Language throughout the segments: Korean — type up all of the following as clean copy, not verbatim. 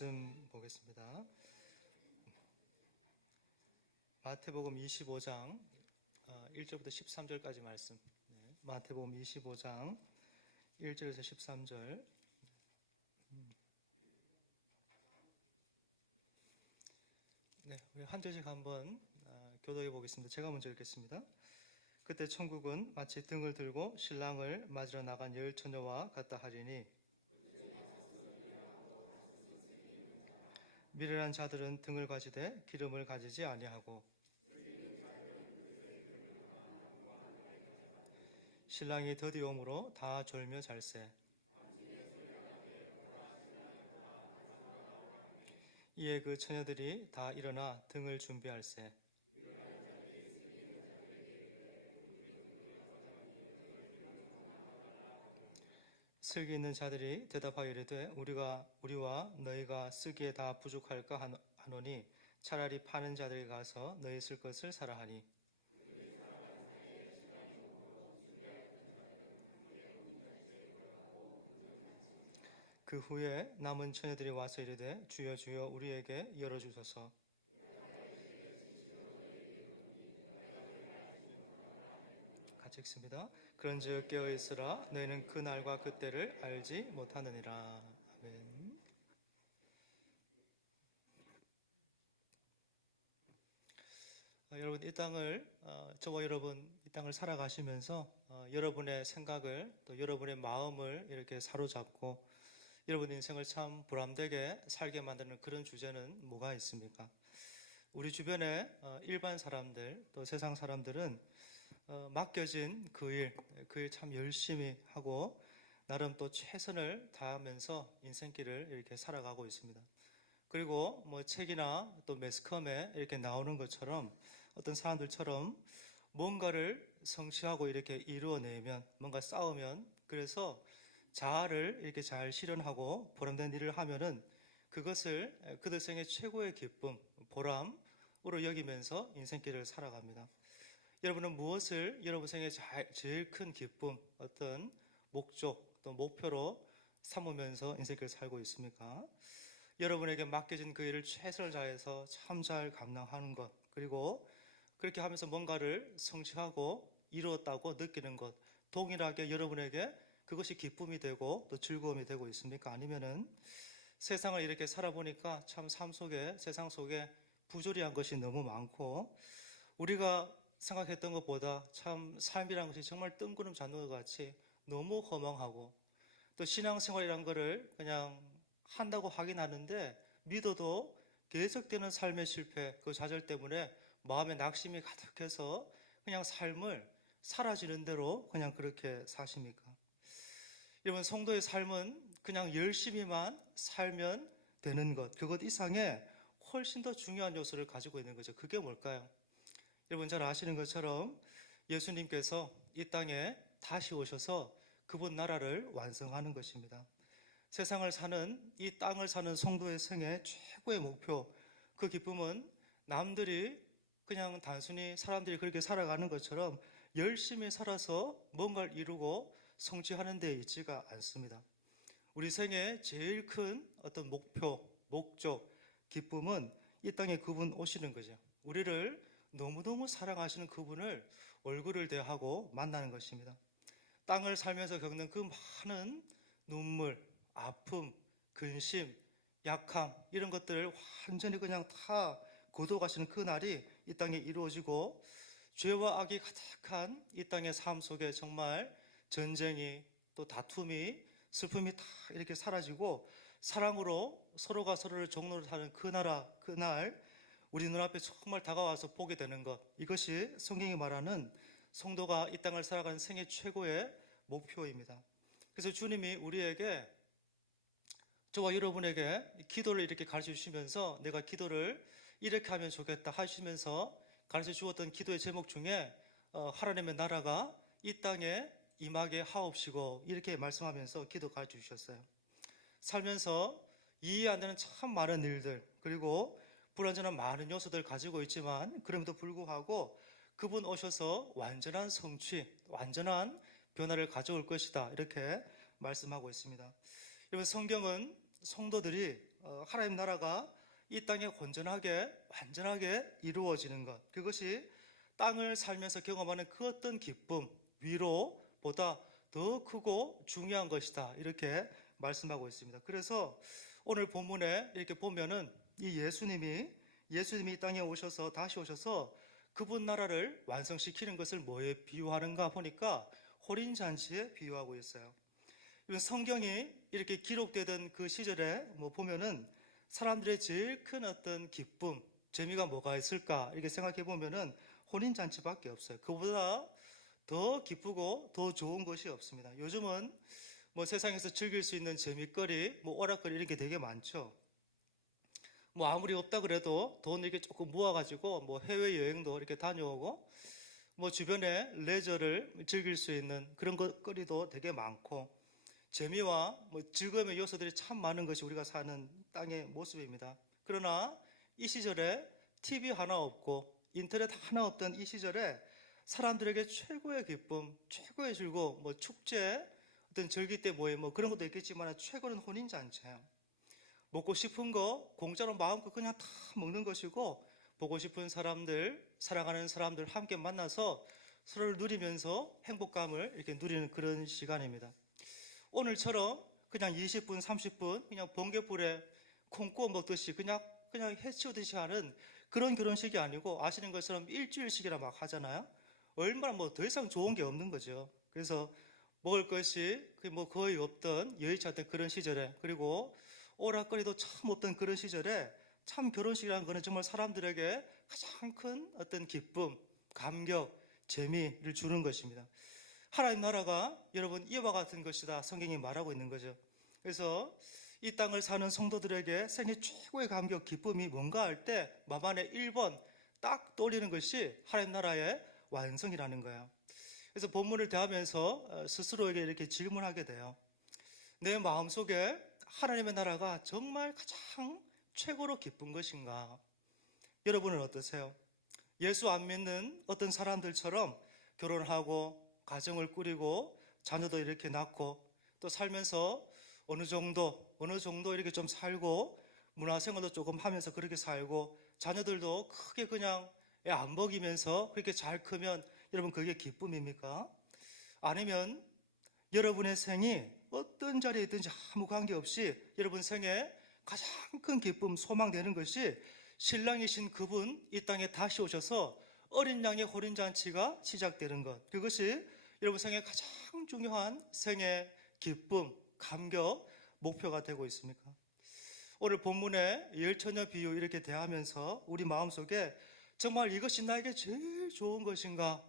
말씀 보겠습니다. 마태복음 25장 1절부터 13절까지 말씀. 마태복음 25장 1절에서 13절. 우리 한 절씩 한번 교독해 보겠습니다. 제가 먼저 읽겠습니다. 그때 천국은 마치 등을 들고 신랑을 맞으러 나간 열 처녀와 같다 하리니 미련한 자들은 등을 가지되 기름을 가지지 아니하고 신랑이 더디 오므로 다 졸며 잘세. 이에 그 처녀들이 다 일어나 등을 준비할세. 슬기 있는 자들이 대답하여 이르되 우리와 너희가 쓰기에 다 부족할까 하노니 차라리 파는 자들에게 가서 너희 쓸 것을 사라 하니. 그 후에 남은 처녀들이 와서 이르되 주여 주여 우리에게 열어주소서. 같이 읽습니다. 그런즉 깨어있으라 너희는 그 날과 그 때를 알지 못하느니라. 아멘. 여러분, 이 땅을 저와 여러분 이 땅을 살아가시면서 여러분의 생각을 또 여러분의 마음을 이렇게 사로잡고 여러분 인생을 참 보람되게 살게 만드는 그런 주제는 뭐가 있습니까? 우리 주변의 일반 사람들 또 세상 사람들은 맡겨진 그 일 참 열심히 하고 나름 또 최선을 다하면서 인생길을 이렇게 살아가고 있습니다. 그리고 뭐 책이나 또 매스컴에 이렇게 나오는 것처럼 어떤 사람들처럼 뭔가를 성취하고 이렇게 이루어내면 뭔가 싸우면 그래서 자아를 이렇게 잘 실현하고 보람된 일을 하면은 그것을 그들 생의 최고의 기쁨, 보람으로 여기면서 인생길을 살아갑니다. 여러분은 무엇을 여러분 생의 제일 큰 기쁨, 어떤 목적, 또 목표로 삼으면서 인생길을 살고 있습니까? 여러분에게 맡겨진 그 일을 최선을 다해서 참 잘 감당하는 것, 그리고 그렇게 하면서 뭔가를 성취하고 이루었다고 느끼는 것, 동일하게 여러분에게 그것이 기쁨이 되고 또 즐거움이 되고 있습니까? 아니면은 세상을 이렇게 살아보니까 참 세상 속에 부조리한 것이 너무 많고 우리가 생각했던 것보다 참 삶이란 것이 정말 뜬구름 잡는 것 같이 너무 허망하고 또 신앙생활이란 거를 그냥 한다고 하긴 하는데 믿어도 계속되는 삶의 실패, 그 좌절 때문에 마음에 낙심이 가득해서 그냥 삶을 사라지는 대로 그냥 그렇게 사십니까? 여러분, 성도의 삶은 그냥 열심히만 살면 되는 것, 그것 이상의 훨씬 더 중요한 요소를 가지고 있는 거죠. 그게 뭘까요? 여러분 잘 아시는 것처럼 예수님께서 이 땅에 다시 오셔서 그분 나라를 완성하는 것입니다. 세상을 사는, 이 땅을 사는 성도의 생애 최고의 목표, 그 기쁨은 남들이 그냥 단순히 사람들이 그렇게 살아가는 것처럼 열심히 살아서 뭔가를 이루고 성취하는 데 있지가 않습니다. 우리 생애 제일 큰 어떤 목표, 목적, 기쁨은 이 땅에 그분 오시는 거죠. 우리를 너무너무 사랑하시는 그분을 얼굴을 대하고 만나는 것입니다. 땅을 살면서 겪는 그 많은 눈물, 아픔, 근심, 약함 이런 것들을 완전히 그냥 다 거둬가시는 그 날이 이 땅에 이루어지고 죄와 악이 가득한 이 땅의 삶 속에 정말 전쟁이 또 다툼이 슬픔이 다 이렇게 사라지고 사랑으로 서로가 서로를 종노릇하는 그 나라, 그날 우리 눈앞에 정말 다가와서 보게 되는 것, 이것이 성경이 말하는 성도가 이 땅을 살아가는 생애 최고의 목표입니다. 그래서 주님이 우리에게, 저와 여러분에게 기도를 이렇게 가르쳐 주시면서 내가 기도를 이렇게 하면 좋겠다 하시면서 가르쳐 주었던 기도의 제목 중에 하나님의 나라가 이 땅에 임하게 하옵시고 이렇게 말씀하면서 기도 가르쳐 주셨어요. 살면서 이해 안 되는 참 많은 일들, 그리고 불완전한 많은 요소들을 가지고 있지만 그럼에도 불구하고 그분 오셔서 완전한 성취, 완전한 변화를 가져올 것이다 이렇게 말씀하고 있습니다. 여러분, 성경은 성도들이 하나님 나라가 이 땅에 온전하게 완전하게 이루어지는 것, 그것이 땅을 살면서 경험하는 그 어떤 기쁨, 위로보다 더 크고 중요한 것이다, 이렇게 말씀하고 있습니다. 그래서 오늘 본문에 이렇게 보면은 이 예수님이 이 땅에 오셔서 다시 오셔서 그분 나라를 완성시키는 것을 뭐에 비유하는가 보니까 혼인잔치에 비유하고 있어요. 성경이 이렇게 기록되던 그 시절에 보면은 사람들의 제일 큰 어떤 기쁨, 재미가 뭐가 있을까 이렇게 생각해 보면은 혼인잔치밖에 없어요. 그보다 더 기쁘고 더 좋은 것이 없습니다. 요즘은 세상에서 즐길 수 있는 재미거리, 오락거리 이런 게 되게 많죠. 아무리 없다 그래도 돈 이렇게 조금 모아가지고 해외여행도 이렇게 다녀오고 주변에 레저를 즐길 수 있는 그런 거리도 되게 많고 재미와 즐거움의 요소들이 참 많은 것이 우리가 사는 땅의 모습입니다. 그러나 이 시절에 TV 하나 없고 인터넷 하나 없던 이 시절에 사람들에게 최고의 기쁨, 최고의 즐거움, 축제, 어떤 절기 때 모임 그런 것도 있겠지만 최고는 혼인잔치예요. 먹고 싶은 거 공짜로 마음껏 그냥 다 먹는 것이고 보고 싶은 사람들, 사랑하는 사람들 함께 만나서 서로를 누리면서 행복감을 이렇게 누리는 그런 시간입니다. 오늘처럼 그냥 20분, 30분 그냥 번개불에 콩 구워 먹듯이 그냥 해치우듯이 하는 그런 결혼식이 아니고 아시는 것처럼 일주일씩이나 막 하잖아요. 얼마나 더 이상 좋은 게 없는 거죠. 그래서 먹을 것이 거의 없던 여의치 않던 그런 시절에, 그리고 오락거리도 참 없던 그런 시절에 참 결혼식이라는 거는 정말 사람들에게 가장 큰 어떤 기쁨, 감격, 재미를 주는 것입니다. 하나님 나라가 여러분 이와 같은 것이다, 성경이 말하고 있는 거죠. 그래서 이 땅을 사는 성도들에게 생애 최고의 감격, 기쁨이 뭔가 할 때 마만에 1번 딱 떠올리는 것이 하나님 나라의 완성이라는 거예요. 그래서 본문을 대하면서 스스로에게 이렇게 질문하게 돼요. 내 마음속에 하나님의 나라가 정말 가장 최고로 기쁜 것인가? 여러분은 어떠세요? 예수 안 믿는 어떤 사람들처럼 결혼하고 가정을 꾸리고 자녀도 이렇게 낳고 또 살면서 어느 정도 이렇게 좀 살고 문화생활도 조금 하면서 그렇게 살고 자녀들도 크게 그냥 안 먹이면서 그렇게 잘 크면 여러분 그게 기쁨입니까? 아니면 여러분의 생이 어떤 자리에 있든지 아무 관계없이 여러분 생에 가장 큰 기쁨, 소망되는 것이 신랑이신 그분 이 땅에 다시 오셔서 어린 양의 혼인잔치가 시작되는 것, 그것이 여러분 생에 가장 중요한 생의 기쁨, 감격, 목표가 되고 있습니까? 오늘 본문의 열처녀 비유 이렇게 대하면서 우리 마음속에 정말 이것이 나에게 제일 좋은 것인가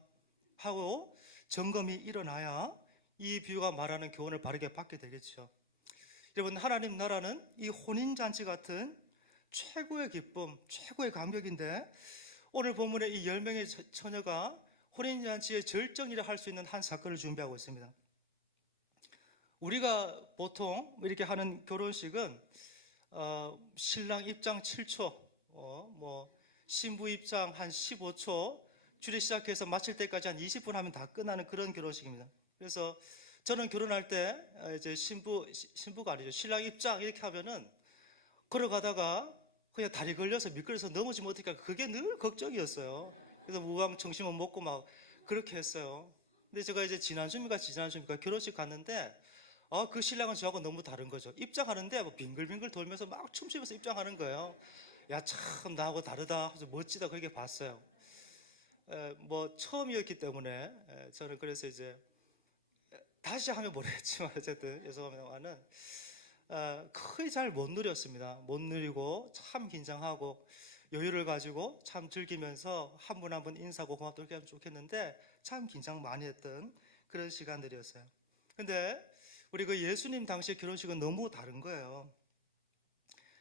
하고 점검이 일어나야 이 비유가 말하는 교훈을 바르게 받게 되겠죠. 여러분, 하나님 나라는 이 혼인잔치 같은 최고의 기쁨, 최고의 감격인데 오늘 본문의 이 10명의 처녀가 혼인잔치의 절정이라 할 수 있는 한 사건을 준비하고 있습니다. 우리가 보통 이렇게 하는 결혼식은 신랑 입장 7초, 신부 입장 한 15초, 줄이 시작해서 마칠 때까지 한 20분 하면 다 끝나는 그런 결혼식입니다. 그래서 저는 결혼할 때 이제 신부가 아니죠, 신랑 입장 이렇게 하면은 걸어가다가 그냥 다리 걸려서 미끄러져서 넘어지면 어떡할까, 그게 늘 걱정이었어요. 그래서 무광청심원 먹고 막 그렇게 했어요. 근데 제가 이제 지난주입니까 결혼식 갔는데 그 신랑은 저하고 너무 다른 거죠. 입장하는데 빙글빙글 돌면서 막 춤추면서 입장하는 거예요. 야, 참 나하고 다르다, 멋지다, 그렇게 봤어요. 처음이었기 때문에 저는 그래서 이제 다시 하면 모르겠지만 어쨌든 죄송합니다만은 거의 잘 못 누렸습니다. 못 누리고 참 긴장하고 여유를 가지고 참 즐기면서 한 분 한 분 인사하고 고맙다 이렇게 하면 좋겠는데 참 긴장 많이 했던 그런 시간들이었어요. 근데 우리 그 예수님 당시 결혼식은 너무 다른 거예요.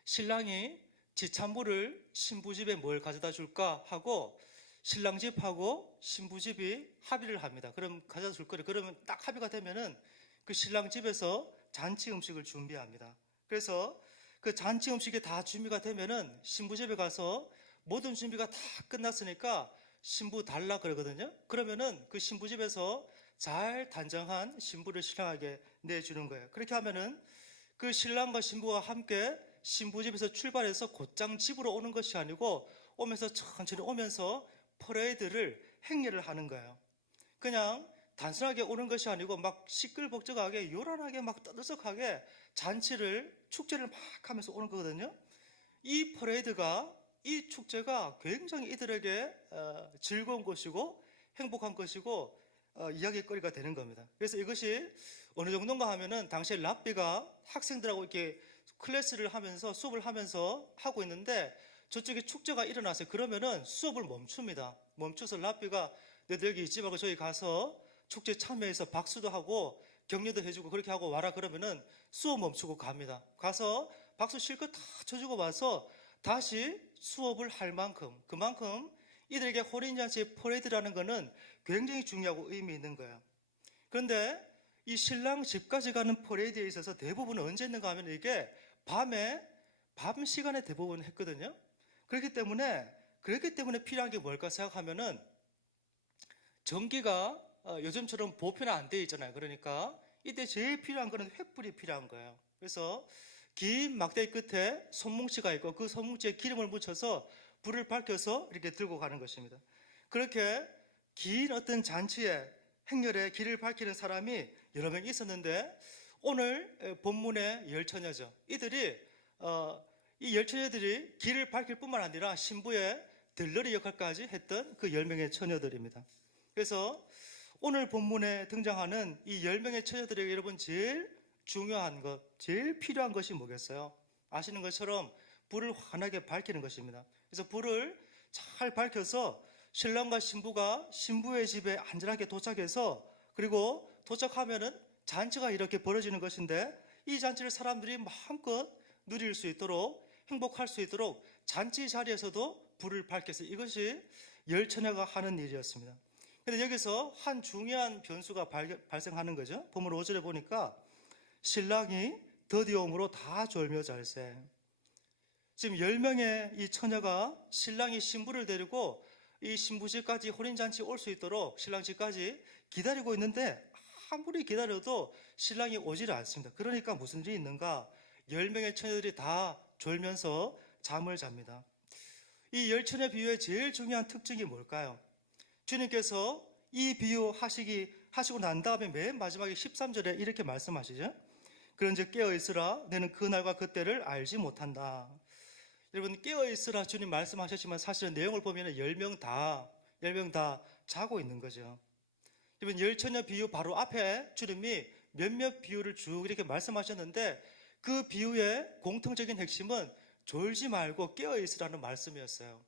신랑이 지참부를 신부 집에 뭘 가져다 줄까 하고 신랑 집하고 신부 집이 합의를 합니다. 그럼 가져다 줄 거래. 그러면 딱 합의가 되면은 그 신랑 집에서 잔치 음식을 준비합니다. 그래서 그 잔치 음식이 다 준비가 되면은 신부 집에 가서 모든 준비가 다 끝났으니까 신부 달라 그러거든요. 그러면은 그 신부 집에서 잘 단정한 신부를 신랑에게 내주는 거예요. 그렇게 하면은 그 신랑과 신부가 함께 신부집에서 출발해서 곧장 집으로 오는 것이 아니고 오면서 천천히 오면서 퍼레이드를 행렬을 하는 거예요. 그냥 단순하게 오는 것이 아니고 막 시끌벅적하게 요란하게 막 떠들썩하게 잔치를 축제를 막 하면서 오는 거거든요. 이 퍼레이드가 이 축제가 굉장히 이들에게 즐거운 것이고 행복한 것이고 이야기거리가 되는 겁니다. 그래서 이것이 어느 정도인가 하면은 당시에 랍비가 학생들하고 이렇게 클래스를 하면서 수업을 하면서 하고 있는데 저쪽에 축제가 일어났어요. 그러면은 수업을 멈춥니다. 멈춰서 랍비가 너희들 여기 있지 말고 저기 가서 축제 참여해서 박수도 하고 격려도 해주고 그렇게 하고 와라 그러면은 수업 멈추고 갑니다. 가서 박수 실컷 다 쳐주고 와서 다시 수업을 할 만큼 그만큼 이들에게 호린잔치 퍼레이드라는 것은 굉장히 중요하고 의미 있는 거예요. 그런데 이 신랑 집까지 가는 퍼레이드에 있어서 대부분은 언제 있는가 하면 이게 밤 시간에 대부분 했거든요. 그렇기 때문에 필요한 게 뭘까 생각하면은 전기가 요즘처럼 보편화 안 돼 있잖아요. 그러니까 이때 제일 필요한 거는 횃불이 필요한 거예요. 그래서 긴 막대기 끝에 손뭉치가 있고 그 손뭉치에 기름을 묻혀서 불을 밝혀서 이렇게 들고 가는 것입니다. 그렇게 긴 어떤 잔치에 행렬에 길을 밝히는 사람이 여러 명 있었는데 오늘 본문의 열처녀죠. 이 열처녀들이 길을 밝힐 뿐만 아니라 신부의 들러리 역할까지 했던 그 10명의 처녀들입니다. 그래서 오늘 본문에 등장하는 이 10명의 처녀들에게 여러분 제일 중요한 것, 제일 필요한 것이 뭐겠어요? 아시는 것처럼 불을 환하게 밝히는 것입니다. 그래서 불을 잘 밝혀서 신랑과 신부가 신부의 집에 안전하게 도착해서 그리고 도착하면은 잔치가 이렇게 벌어지는 것인데 이 잔치를 사람들이 마음껏 누릴 수 있도록 행복할 수 있도록 잔치 자리에서도 불을 밝혀서 이것이 열처녀가 하는 일이었습니다. 그런데 여기서 한 중요한 변수가 발생하는 거죠. 본문 5절에 보니까 신랑이 더디옴으로 다 졸며 잘세. 지금 10명의 이 처녀가 신랑이 신부를 데리고 이 신부집까지 호린잔치 올 수 있도록 신랑 집까지 기다리고 있는데 아무리 기다려도 신랑이 오지를 않습니다. 그러니까 무슨 일이 있는가? 10명의 처녀들이 다 졸면서 잠을 잡니다. 이 10처녀 비유의 제일 중요한 특징이 뭘까요? 주님께서 이 비유 하시고 난 다음에 맨 마지막에 13절에 이렇게 말씀하시죠. 그런즉 깨어있으라 너는 그날과 그때를 알지 못한다. 여러분 깨어있으라 주님 말씀하셨지만 사실은 내용을 보면 10명 다 자고 있는 거죠. 여러분 열처녀 비유 바로 앞에 주님이 몇몇 비유를 쭉 이렇게 말씀하셨는데 그 비유의 공통적인 핵심은 졸지 말고 깨어있으라는 말씀이었어요.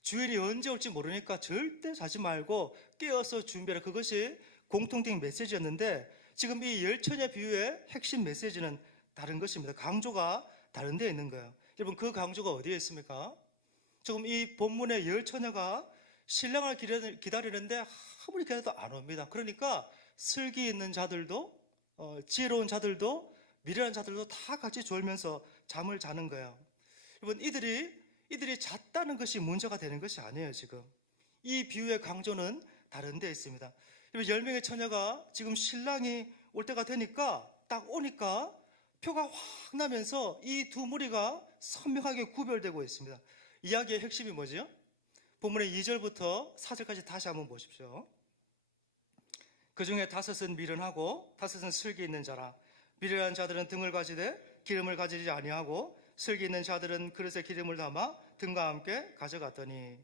주일이 언제 올지 모르니까 절대 자지 말고 깨어서 준비하라. 그것이 공통된 메시지였는데 지금 이 열처녀 비유의 핵심 메시지는 다른 것입니다. 강조가 다른 데에 있는 거예요. 여러분 그 강조가 어디에 있습니까? 지금 이 본문의 열처녀가 신랑을 기다리는데 아무리 기다려도 안 옵니다. 그러니까 슬기 있는 자들도 지혜로운 자들도 미련한 자들도 다 같이 졸면서 잠을 자는 거예요. 여러분 이들이 잤다는 것이 문제가 되는 것이 아니에요. 지금 이 비유의 강조는 다른 데에 있습니다. 10명의 처녀가 지금 신랑이 올 때가 되니까 딱 오니까 표가 확 나면서 이 두 무리가 선명하게 구별되고 있습니다. 이야기의 핵심이 뭐죠? 본문의 2절부터 4절까지 다시 한번 보십시오. 그 중에 5은 미련하고 5은 슬기 있는 자라. 미련한 자들은 등을 가지되 기름을 가지지 아니하고 슬기 있는 자들은 그릇에 기름을 담아 등과 함께 가져갔더니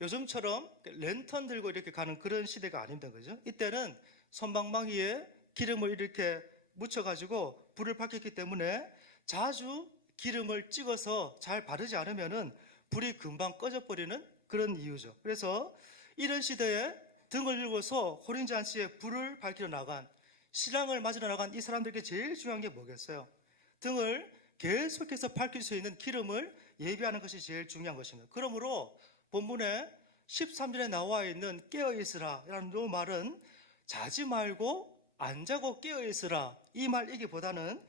요즘처럼 랜턴 들고 이렇게 가는 그런 시대가 아닙니다. 그죠? 이때는 손방망이에 기름을 이렇게 묻혀가지고 불을 밝혔기 때문에 자주 기름을 찍어서 잘 바르지 않으면은 불이 금방 꺼져버리는 그런 이유죠. 그래서 이런 시대에 등을 들고서 호린잔치에 불을 밝히러 나간 신랑을 맞으러 나간 이 사람들에게 제일 중요한 게 뭐겠어요? 등을 계속해서 밝힐 수 있는 기름을 예비하는 것이 제일 중요한 것입니다. 그러므로 본문에 13절에 나와 있는 깨어있으라 라는 이 말은 자지 말고 안 자고 깨어있으라 이 말이기보다는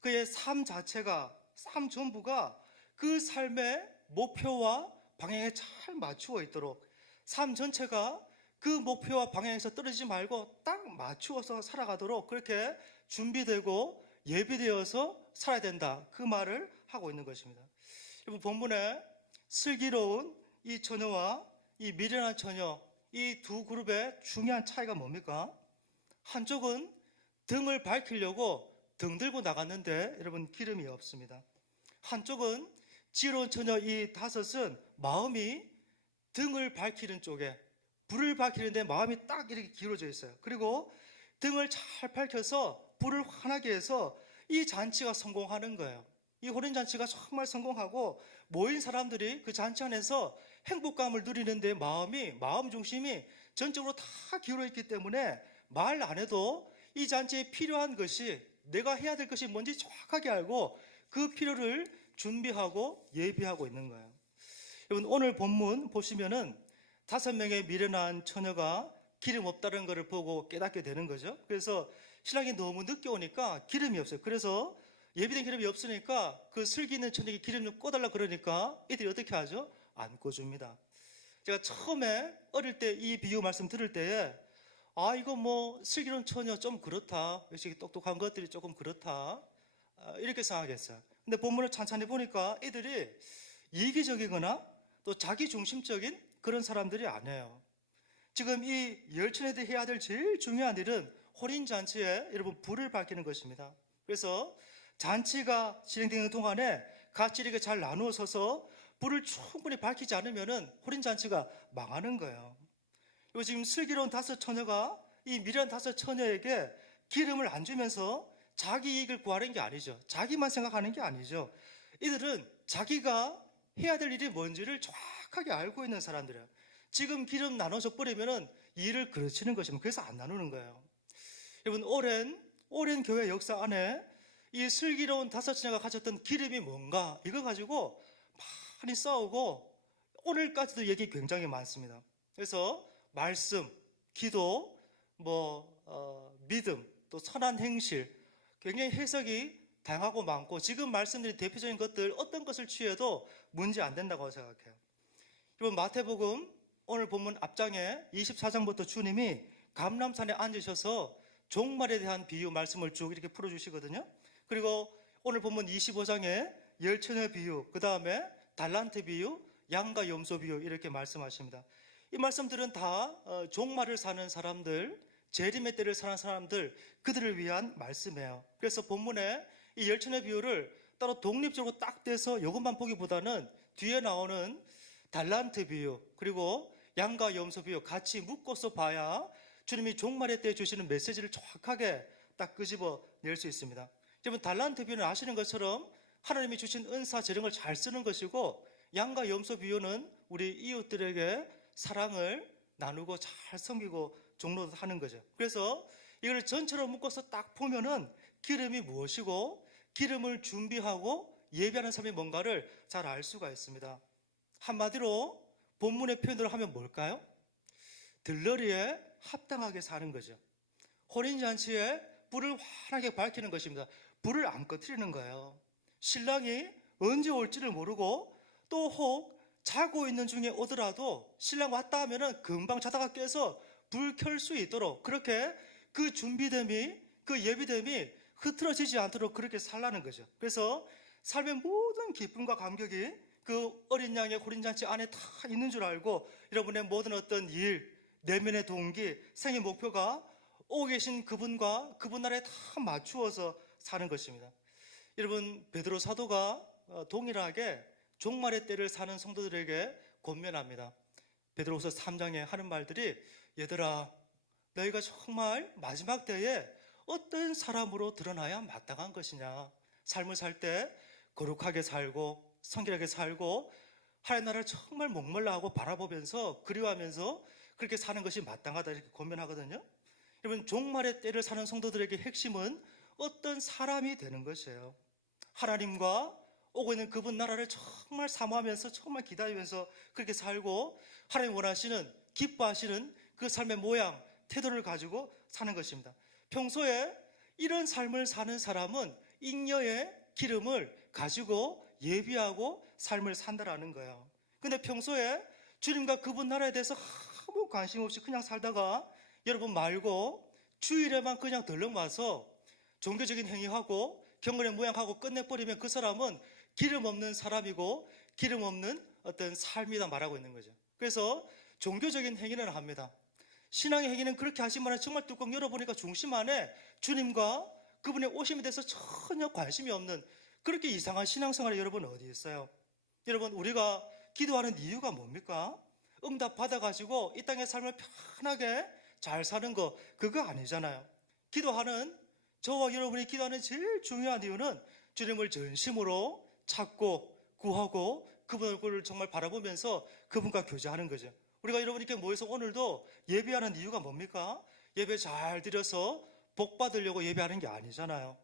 그의 삶 자체가 삶 전부가 그 삶의 목표와 방향에 잘 맞추어 있도록 삶 전체가 그 목표와 방향에서 떨어지지 말고 딱 맞추어서 살아가도록 그렇게 준비되고 예비되어서 살아야 된다. 그 말을 하고 있는 것입니다. 여러분, 본문에 슬기로운 이 처녀와 이 미련한 처녀, 이 두 그룹의 중요한 차이가 뭡니까? 한쪽은 등을 밝히려고 등 들고 나갔는데 여러분 기름이 없습니다. 한쪽은 지혜로운 처녀 이 다섯은 마음이 등을 밝히는 쪽에, 불을 밝히는데 마음이 딱 이렇게 기울어져 있어요. 그리고 등을 잘 밝혀서 불을 환하게 해서 이 잔치가 성공하는 거예요. 이 혼인잔치가 정말 성공하고 모인 사람들이 그 잔치 안에서 행복감을 누리는데 마음 중심이 전적으로 다 기울어 있기 때문에 말 안 해도 이 잔치에 필요한 것이, 내가 해야 될 것이 뭔지 정확하게 알고 그 필요를 준비하고 예비하고 있는 거예요. 여러분, 오늘 본문 보시면은 5명의 미련한 처녀가 기름 없다는 것을 보고 깨닫게 되는 거죠. 그래서 신랑이 너무 늦게 오니까 기름이 없어요. 그래서 예비된 기름이 없으니까 그 슬기 있는 처녀에게 기름 좀 꺼달라 그러니까 이들이 어떻게 하죠? 안 꺼줍니다. 제가 처음에 어릴 때 이 비유 말씀 들을 때에 이거 뭐 슬기로운 처녀 좀 그렇다, 역시 똑똑한 것들이 조금 그렇다, 이렇게 생각했어요. 근데 본문을 찬찬히 보니까 이들이 이기적이거나 또 자기중심적인 그런 사람들이 아니에요. 지금 이 열처녀들이 해야 될 제일 중요한 일은 혼인잔치에 여러분 불을 밝히는 것입니다. 그래서 잔치가 진행되는 동안에 같이 이렇게 잘 나누어 서서 불을 충분히 밝히지 않으면 혼인잔치가 망하는 거예요. 그리고 지금 슬기로운 5 처녀가 이 미련한 5 처녀에게 기름을 안 주면서 자기 이익을 구하는 게 아니죠. 자기만 생각하는 게 아니죠. 이들은 자기가 해야 될 일이 뭔지를 정확하게 알고 있는 사람들이에요. 지금 기름 나눠서 뿌리면 일을 그르치는 것이면 그래서 안 나누는 거예요. 여러분, 오랜 교회 역사 안에 이 슬기로운 5 처녀가 가졌던 기름이 뭔가, 이거 가지고 많이 싸우고 오늘까지도 얘기 굉장히 많습니다. 그래서 말씀, 기도, 믿음, 또 선한 행실, 굉장히 해석이 다양하고 많고 지금 말씀드린 대표적인 것들 어떤 것을 취해도 문제 안 된다고 생각해요. 여러분, 마태복음 오늘 본문 앞장에 24장부터 주님이 감람산에 앉으셔서 종말에 대한 비유 말씀을 쭉 이렇게 풀어주시거든요. 그리고 오늘 본문 25장에 열처녀 비유, 그 다음에 달란트 비유, 양과 염소 비유 이렇게 말씀하십니다. 이 말씀들은 다 종말을 사는 사람들, 재림의 때를 사는 사람들, 그들을 위한 말씀이에요. 그래서 본문에 이 열처녀 비유를 따로 독립적으로 딱 떼서 이것만 보기보다는 뒤에 나오는 달란트 비유, 그리고 양과 염소 비유 같이 묶어서 봐야 주님이 종말의 때에 주시는 메시지를 정확하게 딱 끄집어 낼 수 있습니다. 여러분, 달란트 비유는 아시는 것처럼 하나님이 주신 은사 재능을 잘 쓰는 것이고, 양과 염소 비유는 우리 이웃들에게 사랑을 나누고 잘 섬기고 종로하는 거죠. 그래서 이걸 전체로 묶어서 딱 보면은 기름이 무엇이고 기름을 준비하고 예비하는 삶이 뭔가를 잘 알 수가 있습니다. 한마디로 본문의 표현으로 하면 뭘까요? 들러리에 합당하게 사는 거죠. 혼인잔치에 불을 환하게 밝히는 것입니다. 불을 안 꺼뜨리는 거예요. 신랑이 언제 올지를 모르고 또 혹 자고 있는 중에 오더라도 신랑 왔다 하면은 금방 자다가 깨서 불 켤 수 있도록 그렇게 그 준비됨이, 그 예비됨이 흐트러지지 않도록 그렇게 살라는 거죠. 그래서 삶의 모든 기쁨과 감격이 그 어린 양의 혼인잔치 안에 다 있는 줄 알고 여러분의 모든 어떤 일, 내면의 동기, 생의 목표가 오고 계신 그분과 그분 나라에 다 맞추어서 사는 것입니다. 여러분, 베드로 사도가 동일하게 종말의 때를 사는 성도들에게 권면합니다. 베드로후서 3장에 하는 말들이, 얘들아, 너희가 정말 마지막 때에 어떤 사람으로 드러나야 마땅한 것이냐, 삶을 살 때 거룩하게 살고 성결하게 살고 하나님 나라를 정말 목말라 하고 바라보면서 그리워하면서 그렇게 사는 것이 마땅하다, 이렇게 권면하거든요. 여러분, 종말의 때를 사는 성도들에게 핵심은 어떤 사람이 되는 것이에요. 하나님과 오고 있는 그분 나라를 정말 사모하면서 정말 기다리면서 그렇게 살고 하나님 원하시는, 기뻐하시는 그 삶의 모양, 태도를 가지고 사는 것입니다. 평소에 이런 삶을 사는 사람은 잉여의 기름을 가지고 예비하고 삶을 산다라는 거예요. 근데 평소에 주님과 그분 나라에 대해서 아무 관심 없이 그냥 살다가 여러분 말고 주일에만 그냥 덜렁 와서 종교적인 행위하고 경건의 모양하고 끝내버리면 그 사람은 기름 없는 사람이고 기름 없는 어떤 삶이다 말하고 있는 거죠. 그래서 종교적인 행위는 합니다. 신앙의 행위는 그렇게 하시면 정말 뚜껑 열어보니까 중심 안에 주님과 그분의 오심에 대해서 전혀 관심이 없는 그렇게 이상한 신앙생활이 여러분 어디 있어요? 여러분, 우리가 기도하는 이유가 뭡니까? 응답 받아가지고 이 땅의 삶을 편하게 잘 사는 거, 그거 아니잖아요. 기도하는, 저와 여러분이 기도하는 제일 중요한 이유는 주님을 전심으로 찾고 구하고 그분 얼굴을 정말 바라보면서 그분과 교제하는 거죠. 우리가 여러분 이렇게 모여서 오늘도 예배하는 이유가 뭡니까? 예배 잘 드려서 복 받으려고 예배하는 게 아니잖아요.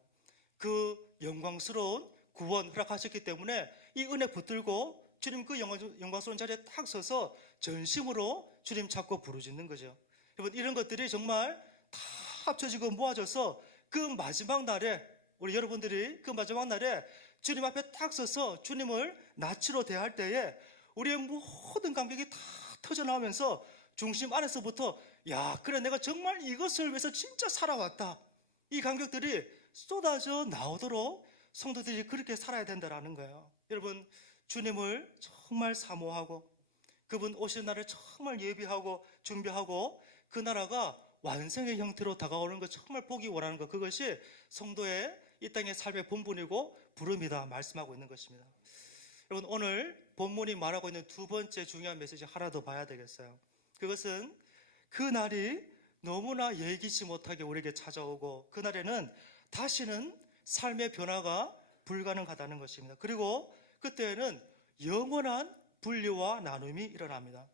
그 영광스러운 구원 허락하셨기 때문에 이 은혜 붙들고 주님 그 영광스러운 자리에 딱 서서 전심으로 주님 찾고 부르짖는 거죠. 여러분, 이런 것들이 정말 다 합쳐지고 모아져서 그 마지막 날에, 우리 여러분들이 그 마지막 날에 주님 앞에 딱 서서 주님을 낯으로 대할 때에 우리의 모든 감격이 다 터져나오면서 중심 안에서부터, 야, 그래, 내가 정말 이것을 위해서 진짜 살아왔다, 이 감격들이 쏟아져 나오도록 성도들이 그렇게 살아야 된다라는 거예요. 여러분, 주님을 정말 사모하고 그분 오시는 날을 정말 예비하고 준비하고 그 나라가 완성의 형태로 다가오는 것 정말 보기 원하는 것, 그것이 성도의 이 땅의 삶의 본분이고 부름이다 말씀하고 있는 것입니다. 여러분, 오늘 본문이 말하고 있는 두 번째 중요한 메시지 하나 더 봐야 되겠어요. 그것은 그 날이 너무나 예기치 못하게 우리에게 찾아오고 그날에는 다시는 삶의 변화가 불가능하다는 것입니다. 그리고 그때에는 영원한 분리와 나눔이 일어납니다.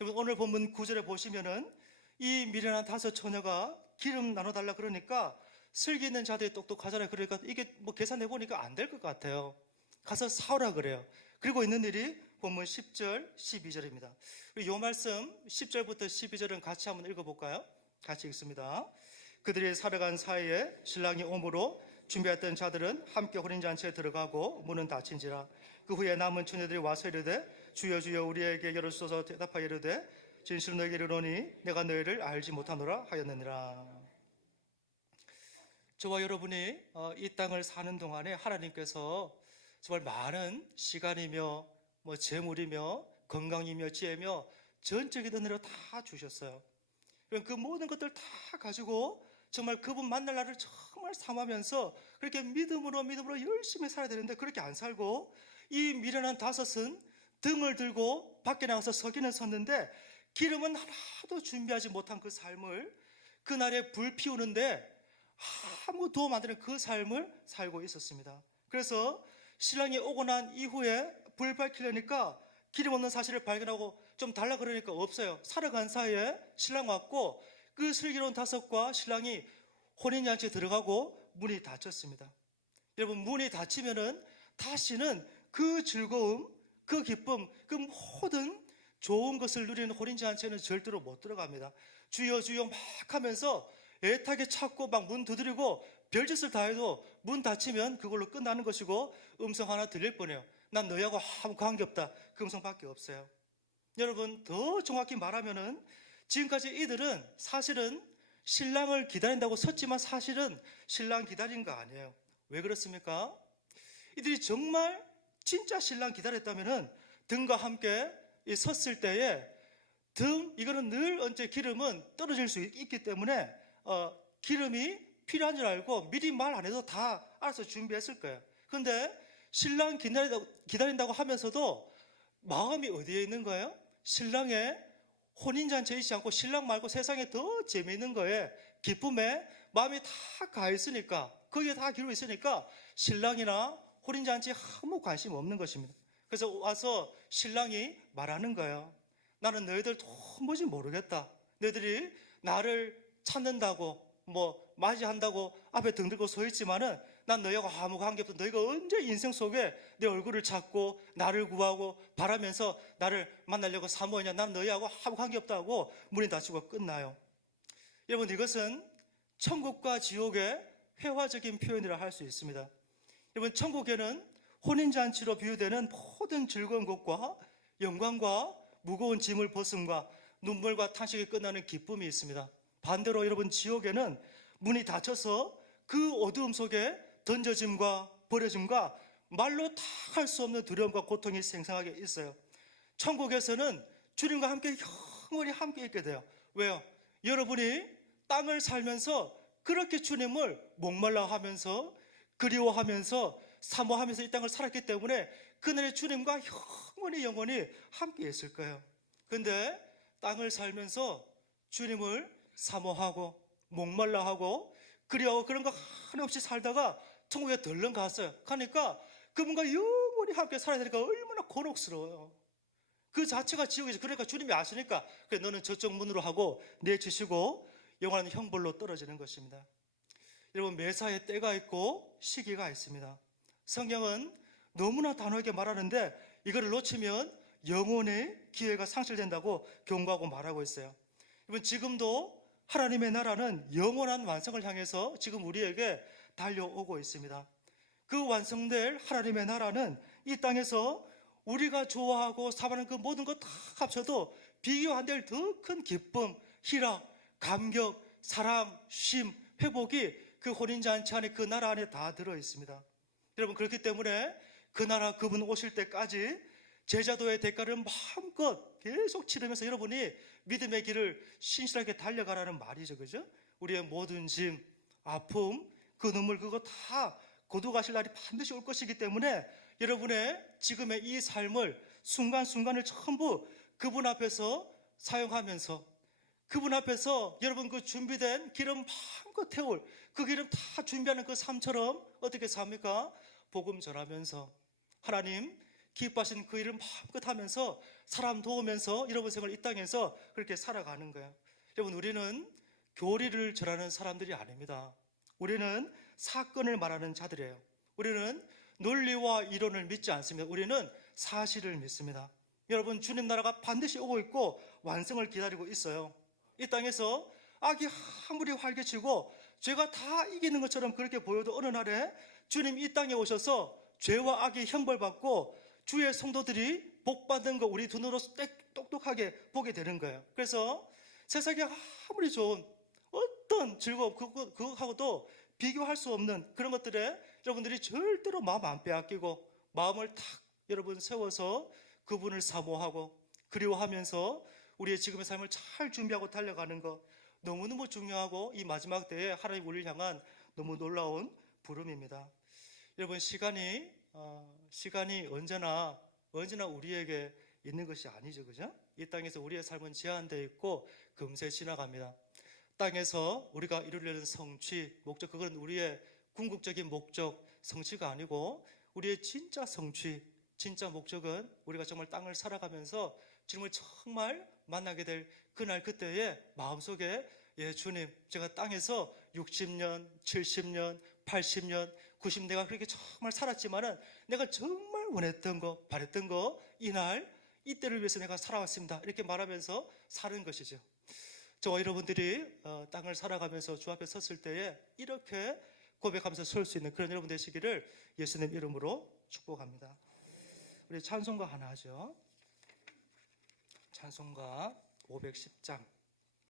여러분, 오늘 본문 9절에 보시면은 이 미련한 다섯 처녀가 기름 나눠달라 그러니까 슬기 있는 자들이 똑똑하잖아요. 그러니까 이게 뭐 계산해 보니까 안 될 것 같아요. 가서 사오라 그래요. 그리고 있는 일이 본문 10절, 12절입니다. 이 말씀 10절부터 12절은 같이 한번 읽어볼까요? 같이 읽습니다. 그들이 살아간 사이에 신랑이 오므로 준비했던 자들은 함께 혼인잔치에 들어가고 문은 닫힌지라. 그 후에 남은 처녀들이 와서 이르되 주여 주여 우리에게 열어주소서. 대답하여 이르되 진실로 너에게 이르노니 내가 너희를 알지 못하노라 하였느니라. 저와 여러분이 이 땅을 사는 동안에 하나님께서 정말 많은 시간이며 재물이며 건강이며 지혜며 전적인 은혜로 다 주셨어요. 그 모든 것들 다 가지고 정말 그분 만날 날을 정말 삼으면서 그렇게 믿음으로 열심히 살아야 되는데 그렇게 안 살고 이 미련한 다섯은 등을 들고 밖에 나가서 서기는 섰는데 기름은 하나도 준비하지 못한 그 삶을, 그날에 불 피우는데 아무 도움 안 되는 그 삶을 살고 있었습니다. 그래서 신랑이 오고 난 이후에 불 밝히려니까 기름 없는 사실을 발견하고 좀 달라 그러니까 없어요. 살아간 사이에 신랑 왔고 그 슬기로운 다섯과 신랑이 혼인잔치에 들어가고 문이 닫혔습니다. 여러분, 문이 닫히면은 다시는 그 즐거움, 그 기쁨, 그 모든 좋은 것을 누리는 혼인잔치에는 절대로 못 들어갑니다. 주여 주여 막 하면서 애타게 찾고 막 문 두드리고 별짓을 다 해도 문 닫히면 그걸로 끝나는 것이고 음성 하나 들릴 뻔해요. 난 너희하고 아무 관계없다. 그 음성밖에 없어요. 여러분, 더 정확히 말하면은 지금까지 이들은 사실은 신랑을 기다린다고 섰지만 사실은 신랑 기다린 거 아니에요. 왜 그렇습니까? 이들이 정말 진짜 신랑 기다렸다면은 등과 함께 섰을 때에 이거는 늘 언제 기름은 떨어질 수 있기 때문에 기름이 필요한 줄 알고 미리 말 안 해도 다 알아서 준비했을 거예요. 그런데 신랑 기다린다고 하면서도 마음이 어디에 있는 거예요? 신랑의 혼인잔치에 있지 않고 신랑 말고 세상에 더 재미있는 거에 기쁨에 마음이 다 가 있으니까, 거기에 다 기울어 있으니까 신랑이나 혼인잔치에 아무 관심 없는 것입니다. 그래서 와서 신랑이 말하는 거예요. 나는 너희들 도무지 모르겠다. 너희들이 나를 찾는다고 맞이한다고 앞에 등 들고 서 있지만은 난 너희하고 아무 관계없어. 너희가 언제 인생 속에 내 얼굴을 찾고 나를 구하고 바라면서 나를 만나려고 사모하냐. 난 너희하고 아무 관계없다고 문이 닫히고 끝나요. 여러분, 이것은 천국과 지옥의 회화적인 표현이라 할 수 있습니다. 여러분, 천국에는 혼인잔치로 비유되는 모든 즐거운 것과 영광과 무거운 짐을 벗음과 눈물과 탄식이 끝나는 기쁨이 있습니다. 반대로 여러분, 지옥에는 문이 닫혀서 그 어두움 속에 던져짐과 버려짐과 말로 다 할 수 없는 두려움과 고통이 생생하게 있어요. 천국에서는 주님과 함께 영원히 함께 있게 돼요. 왜요? 여러분이 땅을 살면서 그렇게 주님을 목말라 하면서 그리워하면서 사모하면서 이 땅을 살았기 때문에 그날의 주님과 영원히 함께 있을 거예요. 근데 땅을 살면서 주님을 사모하고 목말라 하고 그리워하고 그런 거 하나 없이 살다가 천국에 덜렁 갔어요. 가니까 그분과 영원히 함께 살아야 되니까 얼마나 곤혹스러워요. 그 자체가 지옥이죠. 그러니까 주님이 아시니까 그래, 너는 저쪽 문으로 하고 내주시고 영원한 형벌로 떨어지는 것입니다. 여러분, 매사에 때가 있고 시기가 있습니다. 성경은 너무나 단호하게 말하는데 이거를 놓치면 영혼의 기회가 상실된다고 경고하고 말하고 있어요. 여러분, 지금도 하나님의 나라는 영원한 완성을 향해서 지금 우리에게 달려오고 있습니다. 그 완성될 하나님의 나라는 이 땅에서 우리가 좋아하고 사모하는 그 모든 것 다 합쳐도 비교 안 될 더 큰 기쁨, 희락, 감격, 사랑, 쉼, 회복이 그 혼인잔치 안에 그 나라 안에 다 들어있습니다. 여러분, 그렇기 때문에 그 나라 그분 오실 때까지 제자도의 대가를 마음껏 계속 치르면서 여러분이 믿음의 길을 신실하게 달려가라는 말이죠. 그죠? 우리의 모든 짐, 아픔, 그 눈물 그거 다 거두가실 날이 반드시 올 것이기 때문에 여러분의 지금의 이 삶을 순간순간을 전부 그분 앞에서 사용하면서 그분 앞에서 여러분 그 준비된 기름 마음껏 태울 그 기름 다 준비하는 그 삶처럼 어떻게 삽니까? 복음 전하면서 하나님 기뻐하신 그 일을 마음껏 하면서 사람 도우면서 여러분 생활 이 땅에서 그렇게 살아가는 거예요. 여러분, 우리는 교리를 전하는 사람들이 아닙니다. 우리는 사건을 말하는 자들이에요. 우리는 논리와 이론을 믿지 않습니다. 우리는 사실을 믿습니다. 여러분, 주님 나라가 반드시 오고 있고 완성을 기다리고 있어요. 이 땅에서 악이 아무리 활개치고 죄가 다 이기는 것처럼 그렇게 보여도 어느 날에 주님 이 땅에 오셔서 죄와 악이 형벌받고 주의 성도들이 복받는 거 우리 눈으로 똑똑하게 보게 되는 거예요. 그래서 세상에 아무리 좋은 어떤 즐거움 그거하고도 비교할 수 없는 그런 것들에 여러분들이 절대로 마음 안 빼앗기고 마음을 탁 여러분 세워서 그분을 사모하고 그리워하면서 우리의 지금의 삶을 잘 준비하고 달려가는 것 너무너무 중요하고 이 마지막 때에 하나님 우리를 향한 너무 놀라운 부름입니다. 여러분, 시간이 언제나 우리에게 있는 것이 아니죠. 그죠? 이 땅에서 우리의 삶은 제한되어 있고 금세 지나갑니다. 땅에서 우리가 이루려는 성취, 목적, 그건 우리의 궁극적인 목적, 성취가 아니고 우리의 진짜 성취, 진짜 목적은 우리가 정말 땅을 살아가면서 주님을 정말 만나게 될 그날 그때의 마음속에 주님, 제가 땅에서 60년, 70년, 80년, 90년 내가 그렇게 정말 살았지만은 내가 정말 원했던 거, 바랬던 거 이날 이때를 위해서 내가 살아왔습니다. 이렇게 말하면서 사는 것이죠. 저와 여러분들이 땅을 살아가면서 주 앞에 섰을 때에 이렇게 고백하면서 설 수 있는 그런 여러분 되시기를 예수님 이름으로 축복합니다. 우리 찬송가 하나 하죠. 찬송가 510장